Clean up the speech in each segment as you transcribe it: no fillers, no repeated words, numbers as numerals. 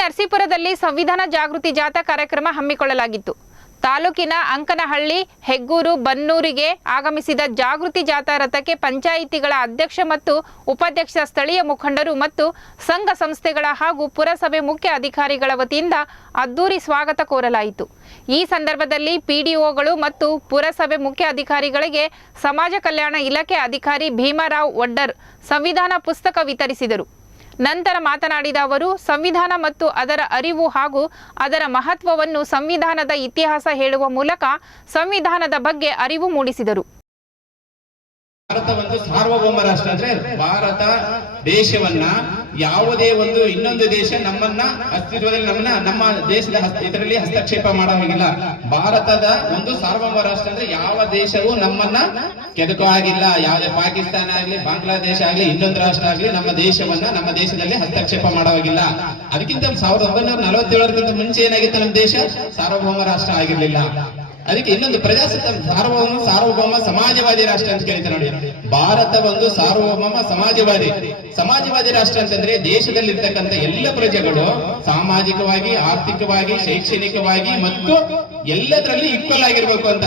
ನರಸೀಪುರದಲ್ಲಿ ಸಂವಿಧಾನ ಜಾಗೃತಿ ಜಾಥಾ ಕಾರ್ಯಕ್ರಮ ಹಮ್ಮಿಕೊಳ್ಳಲಾಗಿತ್ತು. ತಾಲೂಕಿನ ಅಂಕನಹಳ್ಳಿ, ಹೆಗ್ಗೂರು, ಬನ್ನೂರಿಗೆ ಆಗಮಿಸಿದ ಜಾಗೃತಿ ಜಾಥಾ ರಥಕ್ಕೆ ಪಂಚಾಯಿತಿಗಳ ಅಧ್ಯಕ್ಷ ಮತ್ತು ಉಪಾಧ್ಯಕ್ಷ, ಸ್ಥಳೀಯ ಮುಖಂಡರು ಮತ್ತು ಸಂಘ ಸಂಸ್ಥೆಗಳ ಹಾಗೂ ಪುರಸಭೆ ಮುಖ್ಯ ಅಧಿಕಾರಿಗಳ ವತಿಯಿಂದ ಅದ್ದೂರಿ ಸ್ವಾಗತ ಕೋರಲಾಯಿತು. ಈ ಸಂದರ್ಭದಲ್ಲಿ ಪಿಡಿಒಗಳು ಮತ್ತು ಪುರಸಭೆ ಮುಖ್ಯ ಅಧಿಕಾರಿಗಳಿಗೆ ಸಮಾಜ ಕಲ್ಯಾಣ ಇಲಾಖೆ ಅಧಿಕಾರಿ ಭೀಮರಾವ್ ವಡ್ಡರ್ ಸಂವಿಧಾನ ಪುಸ್ತಕ ವಿತರಿಸಿದರು. ನಂತರ ಮಾತನಾಡಿದ ಅವರು, ಸಂವಿಧಾನ ಮತ್ತು ಅದರ ಅರಿವು ಹಾಗೂ ಅದರ ಮಹತ್ವವನ್ನು ಸಂವಿಧಾನದ ಇತಿಹಾಸ ಹೇಳುವ ಮೂಲಕ ಸಂವಿಧಾನದ ಬಗ್ಗೆ ಅರಿವು ಮೂಡಿಸಿದರು. ಭಾರತ ಒಂದು ಸಾರ್ವಭೌಮ ರಾಷ್ಟ್ರ ಅಂದ್ರೆ ಭಾರತ ದೇಶವನ್ನ ಯಾವುದೇ ಒಂದು ಇನ್ನೊಂದು ದೇಶ ನಮ್ಮನ್ನ ಅಸ್ತಿತ್ವದಲ್ಲಿ ನಮ್ಮ ದೇಶದ ಇದರಲ್ಲಿ ಹಸ್ತಕ್ಷೇಪ ಮಾಡೋ ಹಾಗಿಲ್ಲ. ಭಾರತದ ಒಂದು ಸಾರ್ವಭೌಮ ರಾಷ್ಟ್ರ ಅಂದ್ರೆ ಯಾವ ದೇಶವೂ ನಮ್ಮನ್ನ ಕೆದಕೋ ಆಗಿಲ್ಲ. ಯಾವುದೇ ಪಾಕಿಸ್ತಾನ ಆಗ್ಲಿ, ಬಾಂಗ್ಲಾದೇಶ ಆಗ್ಲಿ, ಇನ್ನೊಂದು ರಾಷ್ಟ್ರ ಆಗ್ಲಿ ನಮ್ಮ ದೇಶವನ್ನ ನಮ್ಮ ದೇಶದಲ್ಲಿ ಹಸ್ತಕ್ಷೇಪ ಮಾಡೋ ಹಾಗಿಲ್ಲ. ಅದಕ್ಕಿಂತ 1947 ಮುಂಚೆ ಏನಾಗಿತ್ತು, ನಮ್ಮ ದೇಶ ಸಾರ್ವಭೌಮ ರಾಷ್ಟ್ರ ಆಗಿರ್ಲಿಲ್ಲ. ಅದಕ್ಕೆ ಇನ್ನೊಂದು ಪ್ರಜಾಸತ್ತಾತ್ಮಕ ಸಾರ್ವಭೌಮ ಸಮಾಜವಾದಿ ರಾಷ್ಟ್ರ ಅಂತ ಕರೀತಾರೆ ನೋಡಿ. ಭಾರತ ಒಂದು ಸಾರ್ವಭೌಮ ಸಮಾಜವಾದಿ ರಾಷ್ಟ್ರ ಅಂತಂದ್ರೆ ದೇಶದಲ್ಲಿ ಇರ್ತಕ್ಕಂಥ ಎಲ್ಲ ಪ್ರಜೆಗಳು ಸಾಮಾಜಿಕವಾಗಿ, ಆರ್ಥಿಕವಾಗಿ, ಶೈಕ್ಷಣಿಕವಾಗಿ ಮತ್ತು ಎಲ್ಲದರಲ್ಲಿ ಈಕ್ವಲ್ ಆಗಿರ್ಬೇಕು ಅಂತ.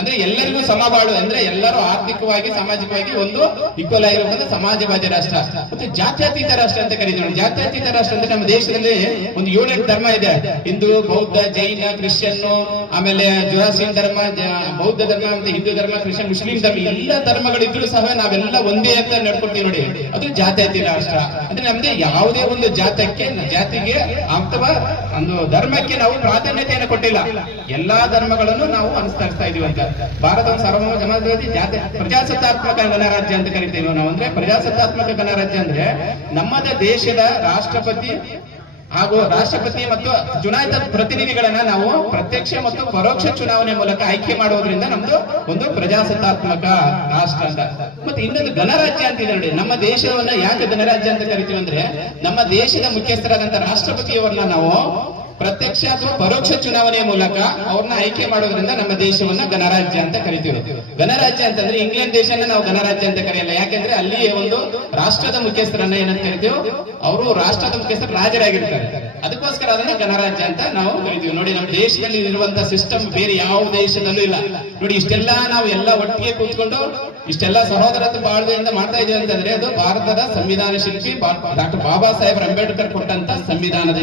ಅಂದ್ರೆ ಎಲ್ಲರಿಗೂ ಸಮಬಾಳು, ಅಂದ್ರೆ ಎಲ್ಲರೂ ಆರ್ಥಿಕವಾಗಿ, ಸಾಮಾಜಿಕವಾಗಿ ಒಂದು ಈಕ್ವಲ್ ಆಗಿರುವಂತ ಸಮಾಜವಾದಿ ರಾಷ್ಟ್ರ. ಮತ್ತೆ ಜಾತ್ಯತೀತ ರಾಷ್ಟ್ರ ಅಂತ ಕರೀತೀವಿ. ಜಾತ್ಯತೀತ ರಾಷ್ಟ್ರ ಅಂದ್ರೆ ನಮ್ಮ ದೇಶದಲ್ಲಿ ಒಂದು 7 ಧರ್ಮ ಇದೆ. ಹಿಂದೂ, ಬೌದ್ಧ, ಜೈನ, ಕ್ರಿಶ್ಚಿಯನ್, ಆಮೇಲೆ ಜೊರಾಸ್ಟ್ರಿಯನ್ ಧರ್ಮ, ಬೌದ್ಧ ಧರ್ಮ, ಮತ್ತೆ ಹಿಂದೂ ಧರ್ಮ, ಕ್ರಿಶ್ಚಿಯನ್, ಮುಸ್ಲಿಂ ಧರ್ಮ, ಎಲ್ಲ ಧರ್ಮಗಳಿದ್ರು ಸಹ ನಾವೆಲ್ಲ ಒಂದೇ ಅಂತ ನಡ್ಕೊಳ್ತೀವಿ ನೋಡಿ. ಅದು ಜಾತ್ಯತೀತ ರಾಷ್ಟ್ರ. ಅಂದ್ರೆ ನಮ್ದು ಯಾವುದೇ ಒಂದು ಜಾತಿಗೆ ಅಥವಾ ಒಂದು ಧರ್ಮಕ್ಕೆ ನಾವು ಪ್ರಾಧಾನ್ಯತೆಯನ್ನು ಕೊಟ್ಟಿಲ್ಲ. ಎಲ್ಲಾ ಧರ್ಮಗಳನ್ನು ನಾವು ಅನುಸರಿಸ್ತಾ ಇದೀವಿ ಅಂತ. ಭಾರತ ಸಾರ್ವಭೌಮ ಸಮಾಜವಾದಿ ಪ್ರಜಾಸತ್ತಾತ್ಮಕ ಗಣರಾಜ್ಯ ಅಂತ ಕರಿತೀವಿ ನಾವು. ಅಂದ್ರೆ ಪ್ರಜಾಸತ್ತಾತ್ಮಕ ಗಣರಾಜ್ಯ ಅಂದ್ರೆ ನಮ್ಮದ ದೇಶದ ರಾಷ್ಟ್ರಪತಿ ಮತ್ತು ಚುನಾಯಿತ ಪ್ರತಿನಿಧಿಗಳನ್ನ ನಾವು ಪ್ರತ್ಯಕ್ಷ ಮತ್ತು ಪರೋಕ್ಷ ಚುನಾವಣೆ ಮೂಲಕ ಆಯ್ಕೆ ಮಾಡುವುದರಿಂದ ನಮ್ದು ಒಂದು ಪ್ರಜಾಸತ್ತಾತ್ಮಕ ರಾಷ್ಟ್ರ ಅಂತ. ಮತ್ತೆ ಇನ್ನೊಂದು ಗಣರಾಜ್ಯ ಅಂತ ಇದೆ ನೋಡಿ. ನಮ್ಮ ದೇಶವನ್ನ ಯಾಕೆ ಗಣರಾಜ್ಯ ಅಂತ ಕರಿತೀವಿ ಅಂದ್ರೆ ನಮ್ಮ ದೇಶದ ಮುಖ್ಯಸ್ಥರಾದಂತ ರಾಷ್ಟ್ರಪತಿಯವರನ್ನ ನಾವು ಪ್ರತ್ಯಕ್ಷ ಅಥವಾ ಪರೋಕ್ಷ ಚುನಾವಣೆಯ ಮೂಲಕ ಅವ್ರನ್ನ ಆಯ್ಕೆ ಮಾಡೋದ್ರಿಂದ ನಮ್ಮ ದೇಶವನ್ನ ಗಣರಾಜ್ಯ ಅಂತ ಕರಿತೀವಿ. ಗಣರಾಜ್ಯ ಅಂತಂದ್ರೆ ಇಂಗ್ಲೆಂಡ್ ದೇಶನ ನಾವು ಗಣರಾಜ್ಯ ಅಂತ ಕರೆಯಲ್ಲ. ಯಾಕೆಂದ್ರೆ ಅಲ್ಲಿ ಒಂದು ರಾಷ್ಟ್ರದ ಮುಖ್ಯಸ್ಥರನ್ನ ಏನಂತ ಕರಿತೀವಿ, ಅವರು ರಾಷ್ಟ್ರದ ಮುಖ್ಯಸ್ಥರು ರಾಜರಾಗಿರ್ತಾರೆ. ಅದಕ್ಕೋಸ್ಕರ ಅದನ್ನ ಗಣರಾಜ್ಯ ಅಂತ ನಾವು ಕರಿತೀವಿ ನೋಡಿ. ನಮ್ಮ ದೇಶದಲ್ಲಿ ಇರುವಂತಹ ಸಿಸ್ಟಮ್ ಬೇರೆ ಯಾವ ದೇಶದಲ್ಲೂ ಇಲ್ಲ ನೋಡಿ. ಇಷ್ಟೆಲ್ಲ ನಾವು ಎಲ್ಲ ಒಟ್ಟಿಗೆ ಕೂತ್ಕೊಂಡು ಇಷ್ಟೆಲ್ಲ ಸಹೋದರತ್ವ ಬಾಳ್ವೆಯಿಂದ ಮಾಡ್ತಾ ಇದೀವಿ ಅಂತಂದ್ರೆ ಅದು ಭಾರತದ ಸಂವಿಧಾನ ಶಿಲ್ಪಿ ಡಾಕ್ಟರ್ ಬಾಬಾ ಸಾಹೇಬ್ ಅಂಬೇಡ್ಕರ್ ಕೊಟ್ಟಂತ ಸಂವಿಧಾನದ